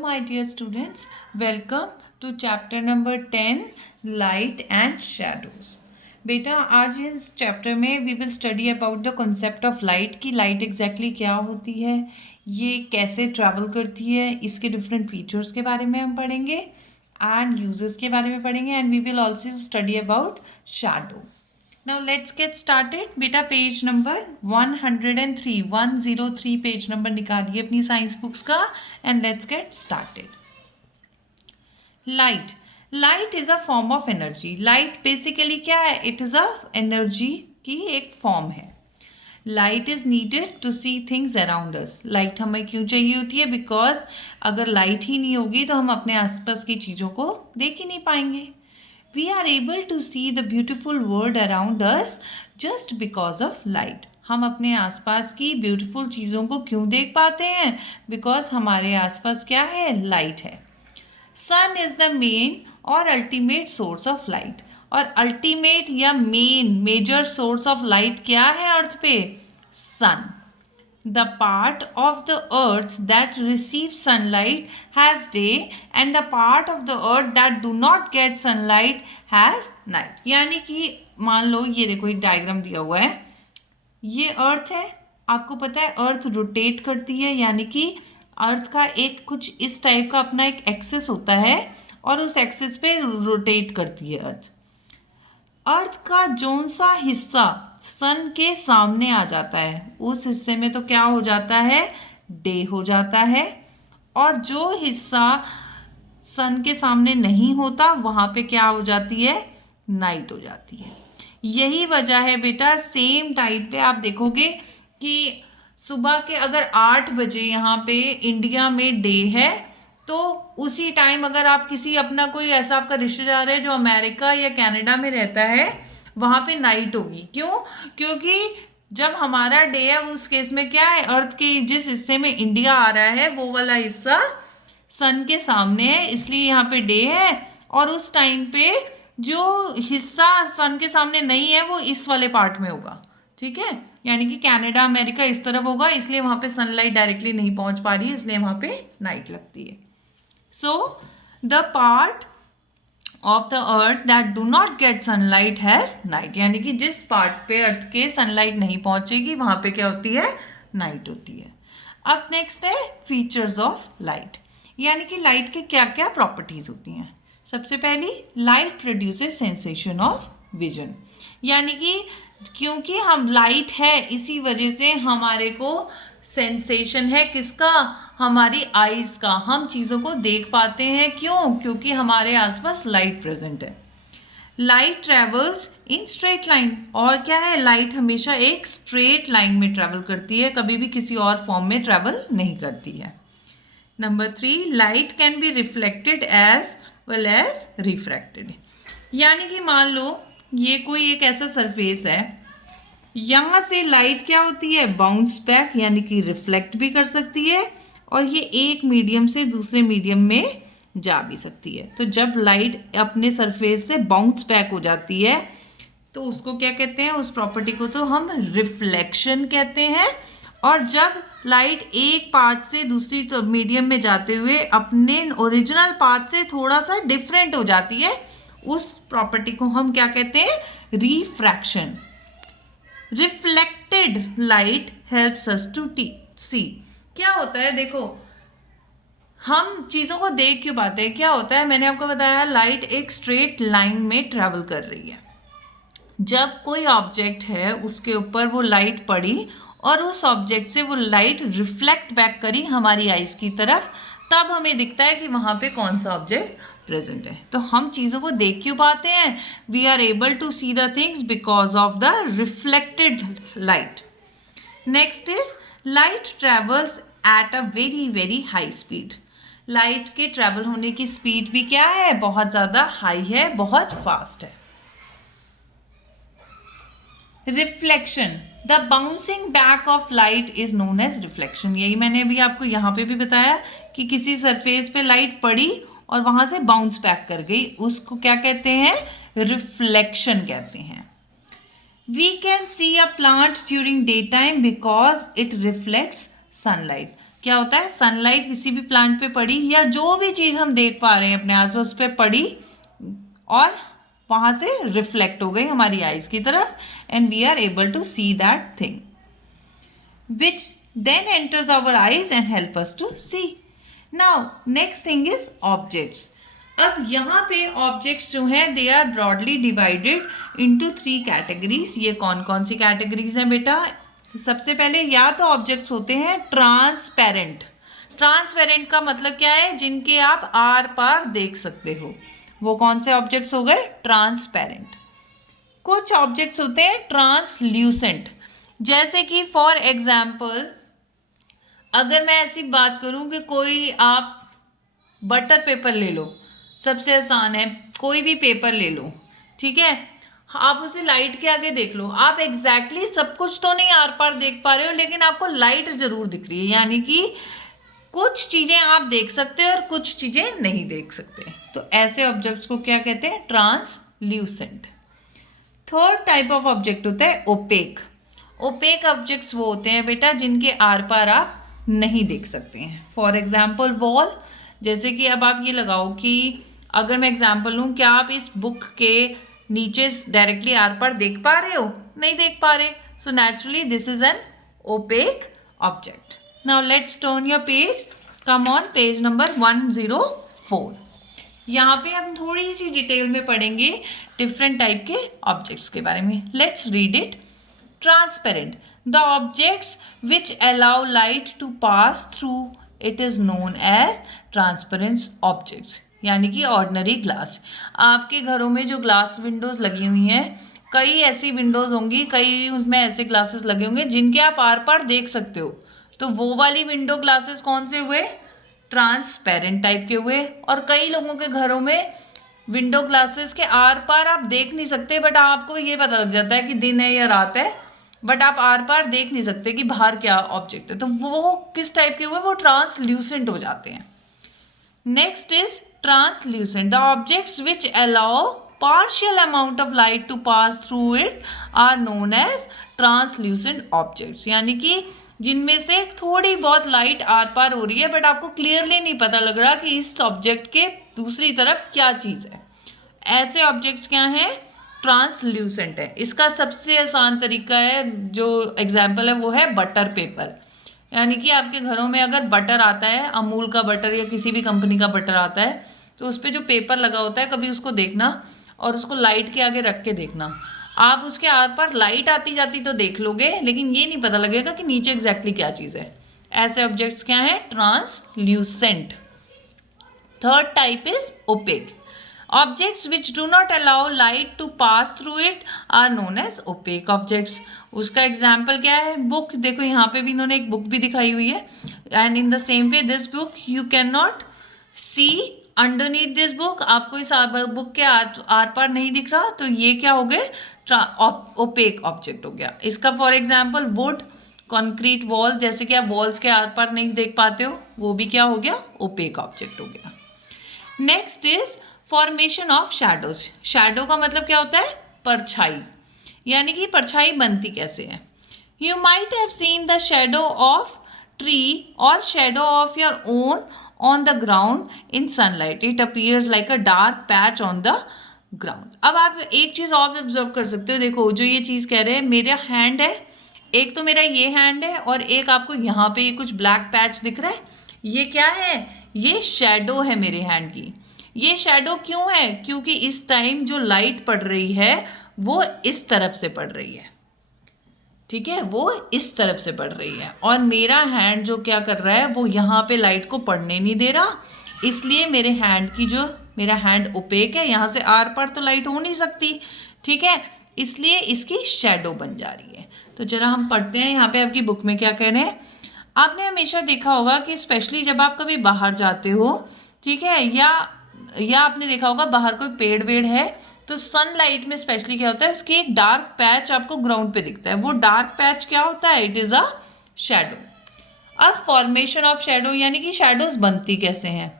my dear students, welcome to chapter number 10 light and shadows. बेटा आज इस chapter में we will study about the concept of light कि light exactly क्या होती है, ये कैसे ट्रैवल करती है, इसके डिफरेंट फीचर्स के बारे में हम पढ़ेंगे एंड यूजेस के बारे में पढ़ेंगे and we will also study about shadow. Now let's get started. बेटा पेज नंबर 103 पेज नंबर निकालिए अपनी साइंस बुक्स का and let's get started. Light is a form of energy. Light basically क्या है? इट इज अ एनर्जी की एक form है. Light is needed to see things around us. Light हमें क्यों चाहिए होती है? बिकॉज अगर लाइट ही नहीं होगी तो हम अपने आसपास की चीज़ों को देख ही नहीं पाएंगे. We are able to see the beautiful world around us just because of light. हम अपने आसपास की ब्यूटीफुल चीज़ों को क्यों देख पाते हैं? बिकॉज हमारे आसपास क्या है? लाइट है. सन इज़ द मेन और अल्टीमेट सोर्स ऑफ लाइट. और अल्टीमेट या मेजर सोर्स ऑफ लाइट क्या है अर्थ पे? सन. The part of the earth that receives sunlight has day and the part of the earth that do not get sunlight has night. यानी कि मान लो ये देखो एक डायग्राम दिया हुआ है, ये अर्थ है. आपको पता है अर्थ रोटेट करती है, यानी कि अर्थ का एक कुछ इस टाइप का अपना एक एक्सिस होता है और उस एक्सिस पे रोटेट करती है अर्थ. अर्थ का जौन सा हिस्सा सन के सामने आ जाता है उस हिस्से में तो क्या हो जाता है? डे हो जाता है. और जो हिस्सा सन के सामने नहीं होता वहाँ पे क्या हो जाती है? नाइट हो जाती है. यही वजह है बेटा, सेम टाइम पे आप देखोगे कि सुबह के अगर 8 बजे यहाँ पे इंडिया में डे है तो उसी टाइम अगर आप किसी अपना कोई ऐसा आपका रिश्तेदार है जो अमेरिका या कनाडा में रहता है वहाँ पे नाइट होगी. क्यों? क्योंकि जब हमारा डे है उस केस में क्या है? अर्थ के जिस हिस्से में इंडिया आ रहा है वो वाला हिस्सा सन के सामने है, इसलिए यहाँ पे डे है. और उस टाइम पे जो हिस्सा सन के सामने नहीं है वो इस वाले पार्ट में होगा. ठीक है, यानी कि कनाडा अमेरिका इस तरफ होगा, इसलिए वहाँ पे सनलाइट डायरेक्टली नहीं पहुँच पा रही है, इसलिए वहाँ पे नाइट लगती है. So the part of the earth that do not get sunlight has night. यानी कि जिस पार्ट पे अर्थ के सनलाइट नहीं पहुंचेगी वहां पे क्या होती है? नाइट होती है. अब नेक्स्ट है फीचर्स ऑफ लाइट. यानी कि लाइट के क्या क्या प्रॉपर्टीज होती हैं. सबसे पहली, light produces sensation of vision. यानी कि क्योंकि हम लाइट है इसी वजह से हमारे को सेंसेशन है किसका? हमारी आईज का. हम चीज़ों को देख पाते हैं. क्यों? क्योंकि हमारे आसपास लाइट प्रेजेंट है. Light travels in straight line. और क्या है? लाइट हमेशा एक स्ट्रेट लाइन में ट्रेवल करती है, कभी भी किसी और फॉर्म में ट्रेवल नहीं करती है. Number 3, light can be reflected as well as refracted. यानी कि मान लो ये कोई एक ऐसा सरफेस है, यहाँ से लाइट क्या होती है? बाउंस बैक, यानी कि रिफ्लेक्ट भी कर सकती है और ये एक मीडियम से दूसरे मीडियम में जा भी सकती है. तो जब लाइट अपने सरफेस से बाउंस बैक हो जाती है तो उसको क्या कहते हैं? उस प्रॉपर्टी को तो हम रिफ्लेक्शन कहते हैं. और जब लाइट एक पाथ से दूसरी तो मीडियम में जाते हुए अपने ओरिजिनल पाथ से थोड़ा सा डिफरेंट हो जाती है, उस प्रॉपर्टी को हम क्या कहते हैं? Refraction. Reflected light helps us to see. क्या होता है? देखो हम चीज़ों को देख क्यों पाते हैं? क्या होता है? मैंने आपको बताया लाइट एक स्ट्रेट लाइन में ट्रैवल कर रही है. जब कोई ऑब्जेक्ट है उसके ऊपर वो लाइट पड़ी और उस ऑब्जेक्ट से वो लाइट रिफ्लेक्ट बैक करी हमारी आइज़ की तरफ, तब हमें दिखता है कि वहाँ पे कौन सा ऑब्जेक्ट प्रेजेंट है. तो हम चीज़ों को देख क्यों पाते हैं? We are able to see the things because of the reflected light. Next is light travels at a very very high speed. Light के ट्रेवल होने की स्पीड भी क्या है? बहुत ज़्यादा हाई है, बहुत फास्ट है. Reflection, the bouncing back of light is known as reflection. यही मैंने अभी आपको यहाँ पे भी बताया कि किसी सरफेस पे लाइट पड़ी और वहाँ से बाउंस बैक कर गई, उसको क्या कहते हैं? रिफ्लेक्शन कहते हैं. We can see a plant during day time because it reflects sunlight. क्या होता है, सनलाइट किसी भी प्लांट पे पड़ी या जो भी चीज़ हम देख पा रहे हैं अपने आसपास उस पे पड़ी और वहाँ से रिफ्लेक्ट हो गई हमारी आइज की तरफ and we are able to see that thing which then enters our eyes and help us to see. Now next thing is objects. अब यहाँ पे ऑब्जेक्ट्स जो हैं they are broadly divided into 3 categories. ये कौन कौन सी कैटेगरीज हैं बेटा? सबसे पहले या तो ऑब्जेक्ट्स होते हैं ट्रांसपेरेंट. ट्रांसपेरेंट का मतलब क्या है? जिनके आप आर पार देख सकते हो. वो कौन से ऑब्जेक्ट्स हो गए? ट्रांसपेरेंट. कुछ ऑब्जेक्ट्स होते हैं ट्रांसल्यूसेंट. जैसे कि फॉर एग्जाम्पल अगर मैं ऐसी बात करूं कि कोई आप बटर पेपर ले लो, सबसे आसान है, कोई भी पेपर ले लो, ठीक है, आप उसे लाइट के आगे देख लो, आप एग्जैक्टली सब कुछ तो नहीं आर पार देख पा रहे हो लेकिन आपको लाइट जरूर दिख रही है, यानी कि कुछ चीज़ें आप देख सकते हो और कुछ चीज़ें नहीं देख सकते. तो ऐसे ऑब्जेक्ट्स को क्या कहते हैं? Translucent. Third type of object होता है ओपेक. ओपेक ऑब्जेक्ट्स वो होते हैं बेटा जिनके आर पार आप नहीं देख सकते हैं. For example wall. जैसे कि अब आप ये लगाओ कि अगर मैं एग्जाम्पल लूँ, क्या आप इस बुक के नीचे डायरेक्टली आर पार देख पा रहे हो? नहीं देख पा रहे. So naturally this is an opaque object. Now let's turn your page. Come on page number 104. यहाँ पे हम थोड़ी सी डिटेल में पढ़ेंगे डिफरेंट टाइप के ऑब्जेक्ट्स के बारे में. Let's read it. Transparent. The objects which allow light to pass through it is known as transparent objects. यानी कि ऑर्डिनरी ग्लास. आपके घरों में जो ग्लास विंडोज़ लगी हुई हैं, कई ऐसी विंडोज़ होंगी, कई उसमें ऐसे ग्लासेस लगे होंगे जिनके आप आर पार देख सकते हो. तो वो वाली विंडो ग्लासेस कौन से हुए? ट्रांसपेरेंट टाइप के हुए. और कई लोगों के घरों में विंडो ग्लासेस के आर पार आप देख नहीं सकते बट आपको ये पता लग जाता है कि दिन है या रात है, बट आप आर पार देख नहीं सकते कि बाहर क्या ऑब्जेक्ट है. तो वो किस टाइप के हुए? वो ट्रांसल्यूसेंट हो जाते हैं. Next is translucent. The objects which allow partial amount of light to pass through it are known as translucent objects. यानी कि जिनमें से थोड़ी बहुत लाइट आर पार हो रही है बट आपको क्लियरली नहीं पता लग रहा कि इस ऑब्जेक्ट के दूसरी तरफ क्या चीज़ है. ऐसे ऑब्जेक्ट्स क्या हैं? ट्रांसल्यूसेंट है. इसका सबसे आसान तरीका है, जो एग्जाम्पल है वो है बटर पेपर. यानी कि आपके घरों में अगर बटर आता है, अमूल का बटर या किसी भी कंपनी का बटर आता है, तो उस पर जो पेपर लगा होता है कभी उसको देखना और उसको लाइट के आगे रख के देखना. आप उसके आर पार लाइट आती जाती तो देख लोगे लेकिन ये नहीं पता लगेगा कि नीचे एग्जैक्टली क्या चीज़ है. ऐसे ऑब्जेक्ट्स क्या है? Translucent. Third type is opaque. Objects which do not allow light to pass through it are known as opaque objects. उसका एग्जाम्पल क्या है? बुक. देखो यहाँ पे भी इन्होंने एक बुक भी दिखाई हुई है. And in the same way this book you can not see underneath this book. आपको इस बुक के आर पार नहीं दिख रहा, तो ये क्या हो गए? ओपेक ऑब्जेक्ट हो गया. इसका for example would, concrete wall, जैसे कि आप वॉल्स के आर पार नहीं देख पाते हो, वो भी क्या हो गया? ओपेक ऑब्जेक्ट हो गया. Next is formation of shadows. Shadow का मतलब क्या होता है? परछाई. यानी कि परछाई बनती कैसे है? You might have seen the shadow of tree और shadow of your own on the ground in sunlight. It appears like a dark patch on the ground. अब आप एक चीज़ और ऑब्जर्व कर सकते हो. देखो जो ये चीज़ कह रहे हैं, मेरा हैंड है, एक तो मेरा ये हैंड है और एक आपको यहाँ पे ये कुछ ब्लैक पैच दिख रहा है. ये क्या है? ये शैडो है मेरे हैंड की. ये शैडो क्यों है? क्योंकि इस टाइम जो लाइट पड़ रही है वो इस तरफ से पड़ रही है. ठीक है, वो इस तरफ से पड़ रही है और मेरा हैंड जो क्या कर रहा है वो यहाँ पे लाइट को पड़ने नहीं दे रहा. इसलिए मेरे हैंड की जो मेरा हैंड ओपेक है, यहाँ से आर पार तो लाइट हो नहीं सकती. ठीक है, इसलिए इसकी शैडो बन जा रही है. तो जरा हम पढ़ते हैं यहाँ पे आपकी बुक में क्या कह रहे हैं. आपने हमेशा देखा होगा कि स्पेशली जब आप कभी बाहर जाते हो, ठीक है, या आपने देखा होगा बाहर कोई पेड़ वेड़ है तो सनलाइट में स्पेशली क्या होता है, उसकी एक डार्क पैच आपको ग्राउंड पे दिखता है. वो डार्क पैच क्या होता है? It is a shadow. अब फॉर्मेशन ऑफ शैडो यानी कि शैडोज बनती कैसे हैं.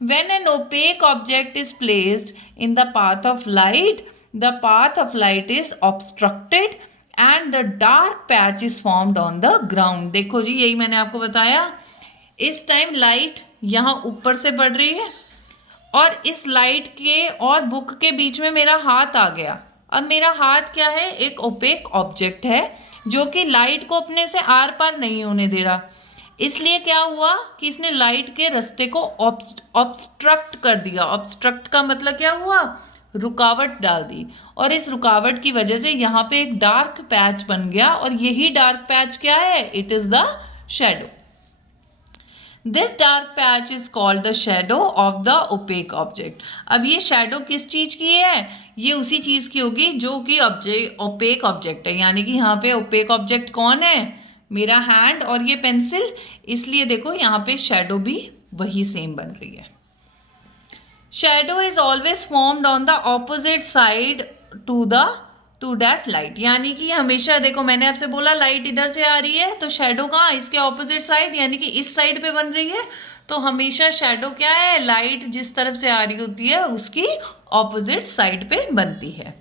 When an opaque object is placed in the path of light, the path of light is obstructed and the dark patch is formed on the ground. देखो जी, यही मैंने आपको बताया. इस टाइम लाइट यहाँ ऊपर से बढ़ रही है और इस लाइट के और बुक के बीच में मेरा हाथ आ गया। अब मेरा हाथ क्या है, एक ओपेक ऑब्जेक्ट है जो कि लाइट को अपने से आर पार नहीं होने दे रहा। इसलिए क्या हुआ कि इसने लाइट के रास्ते को ऑब्स्ट्रक्ट कर दिया। ऑब्स्ट्रक्ट का मतलब क्या हुआ, रुकावट डाल दी, और इस रुकावट की वजह से यहाँ पे एक डार्क पैच बन गया, और यही डार्क पैच क्या है, it is the shadow. This dark patch is called the shadow of the opaque object. अब ये शैडो किस चीज की है, ये उसी चीज की होगी जो कि ओपेक ऑब्जेक्ट है। यानी कि यहाँ पे ओपेक ऑब्जेक्ट कौन है, मेरा हैंड और ये पेंसिल, इसलिए देखो यहाँ पे शैडो भी वही सेम बन रही है। Shadow is always formed on the opposite side to that light. यानी कि हमेशा देखो, मैंने आपसे बोला लाइट इधर से आ रही है तो शैडो कहाँ, इसके ऑपोजिट साइड यानी कि इस साइड पे बन रही है। तो हमेशा शैडो क्या है, लाइट जिस तरफ से आ रही होती है उसकी ऑपोजिट साइड पे बनती है।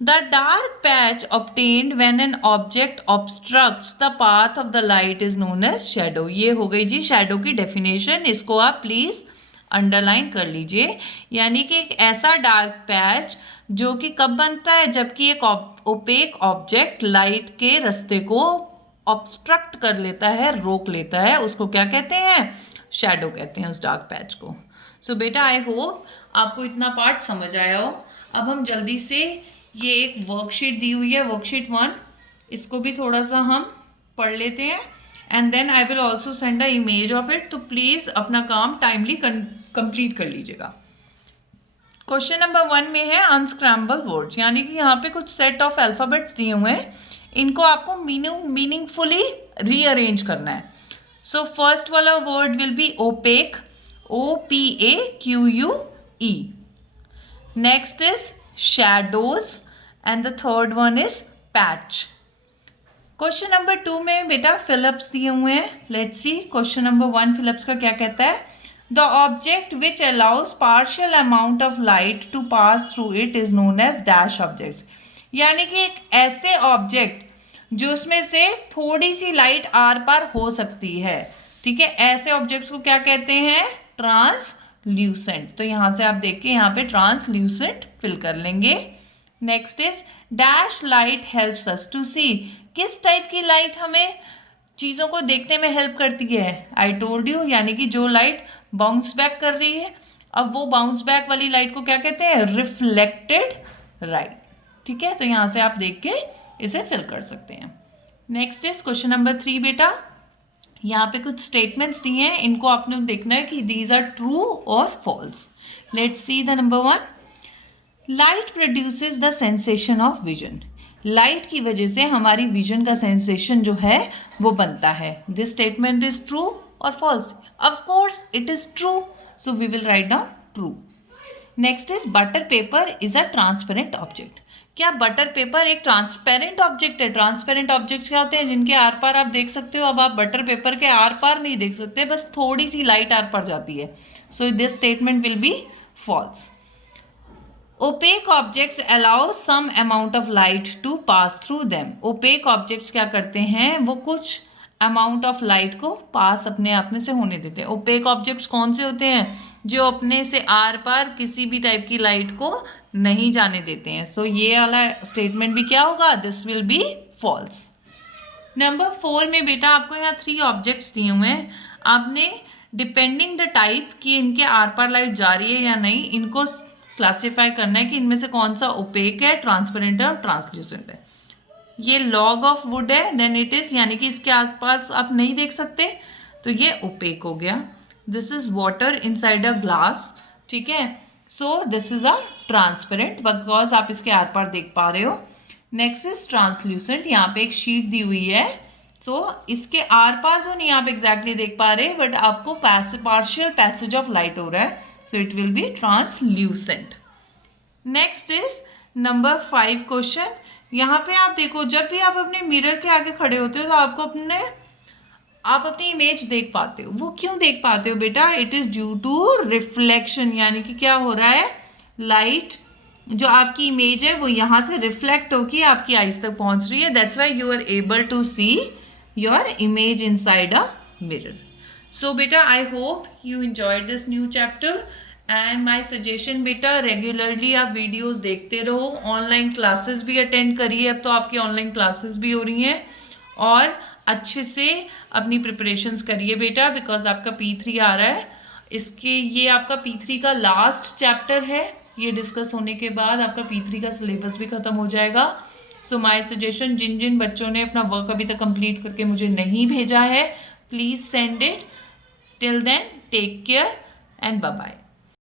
The dark patch obtained when an object obstructs the path of the light is known as shadow। ये हो गई जी शैडो की डेफिनेशन, इसको आप प्लीज अंडरलाइन कर लीजिए। यानी कि एक ऐसा डार्क पैच जो कि कब बनता है, जबकि एक ओपेक ऑब्जेक्ट लाइट के रास्ते को ऑब्स्ट्रक्ट कर लेता है, रोक लेता है, उसको क्या कहते हैं, शैडो कहते हैं उस डार्क पैच को। सो बेटा आई होप आपको इतना पार्ट समझ आया हो। अब हम जल्दी से, ये एक वर्कशीट दी हुई है, वर्कशीट 1, इसको भी थोड़ा सा हम पढ़ लेते हैं, and then I will also send a image of it. तो प्लीज़ अपना काम टाइमली कंप्लीट कर लीजिएगा। क्वेश्चन नंबर 1 में है अनस्क्रैम्बल वर्ड्स, यानी कि यहाँ पे कुछ सेट ऑफ अल्फ़ाबेट्स दिए हुए हैं, इनको आपको मीनिंगफुली रीअरेंज करना है। सो फर्स्ट वाला word will be opaque, OPAQUE। Next is shadows and the third one is patch। Question number 2 में बेटा फिलिप्स दिए हुए हैं। Let's see question number 1 fill ups का क्या कहता है, the object which allows partial amount of light to pass through it is known as dash objects. यानी कि एक ऐसे ऑब्जेक्ट जो उसमें से थोड़ी सी लाइट आर पार हो सकती है, ठीक है, ऐसे ऑब्जेक्ट्स को क्या कहते हैं, ट्रांसल्यूसेंट। तो यहाँ से आप देख के यहाँ पे ट्रांसल्यूसेंट फिल कर लेंगे। Next is dash light helps us to see. किस टाइप की लाइट हमें चीज़ों को देखने में हेल्प करती है, आई टोल्ड यू, यानी कि जो लाइट बाउंस बैक कर रही है। अब वो बाउंस बैक वाली लाइट को क्या कहते हैं, रिफ्लेक्टेड लाइट, ठीक है। तो यहाँ से आप देख के इसे फिल कर सकते हैं। नेक्स्ट इज क्वेश्चन नंबर 3 बेटा, यहाँ पे कुछ स्टेटमेंट्स दिए हैं, इनको आपने देखना है कि दीज आर ट्रू और false. Let's see the number 1, light produces the sensation of vision. Light की वजह से हमारी विजन का सेंसेशन जो है वो बनता है। दिस स्टेटमेंट इज ट्रू और false, of course it is true, so we will write down true. Next is butter paper is a transparent object. क्या बटर पेपर एक ट्रांसपेरेंट ऑब्जेक्ट है? ट्रांसपेरेंट ऑब्जेक्ट्स क्या होते हैं, जिनके आर पार आप देख सकते हो। अब आप बटर पेपर के आर पार नहीं देख सकते, बस थोड़ी सी लाइट आर पार जाती है। So this statement will be false. Opaque objects allow some amount of light to pass through them. Opaque objects क्या करते हैं, वो कुछ अमाउंट ऑफ लाइट को पास अपने आप में से होने देते हैं। ओपेक ऑब्जेक्ट्स कौन से होते हैं, जो अपने से आर पार किसी भी टाइप की लाइट को नहीं जाने देते हैं। सो ये वाला स्टेटमेंट भी क्या होगा, this will be false. Number 4 में बेटा आपको यहाँ 3 ऑब्जेक्ट्स दिए हुए हैं, आपने डिपेंडिंग द टाइप कि इनके आर पार लाइट जा रही है या नहीं, इनको क्लासीफाई करना है कि इनमें से कौन सा ओपेक है, ट्रांसपेरेंट है और ट्रांसल्यूसेंट है। ये लॉग ऑफ वुड है, देन इट इज, यानी कि इसके आसपास आप नहीं देख सकते, तो ये ओपेक हो गया। This is water inside a glass, ठीक है, so this is a transparent because आप इसके आर पार देख पा रहे हो। नेक्स्ट इज ट्रांसल्यूसेंट, यहाँ पे एक शीट दी हुई है, सो इसके आर पार तो नहीं आप एग्जैक्टली देख पा रहे, बट आपको पार्शियल पैसेज ऑफ लाइट हो रहा है, so it will be translucent. Next is number 5 question. यहाँ पे आप देखो, जब भी आप अपने मिरर के आगे खड़े होते हो तो आपको आप अपनी इमेज देख पाते हो। वो क्यों देख पाते हो बेटा, it is due to reflection. यानी कि क्या हो रहा है, लाइट जो आपकी इमेज है वो यहाँ से रिफ्लेक्ट होकर आपकी आईज तक पहुँच रही है, that's why you are able to see your image inside a mirror. So बेटा I hope you enjoyed this new chapter and my suggestion बेटा रेगुलरली आप वीडियोस देखते रहो, ऑनलाइन क्लासेस भी अटेंड करिए, अब तो आपकी ऑनलाइन क्लासेस भी हो रही हैं, और अच्छे से अपनी प्रिपरेशंस करिए बेटा, बिकॉज आपका P3 आ रहा है। इसके ये आपका P3 का लास्ट चैप्टर है, ये डिस्कस होने के बाद आपका P3 का सिलेबस भी ख़त्म हो जाएगा। सो माय सजेशन, जिन जिन बच्चों ने अपना वर्क अभी तक कंप्लीट करके मुझे नहीं भेजा है, please send it. Till then take care and bye bye.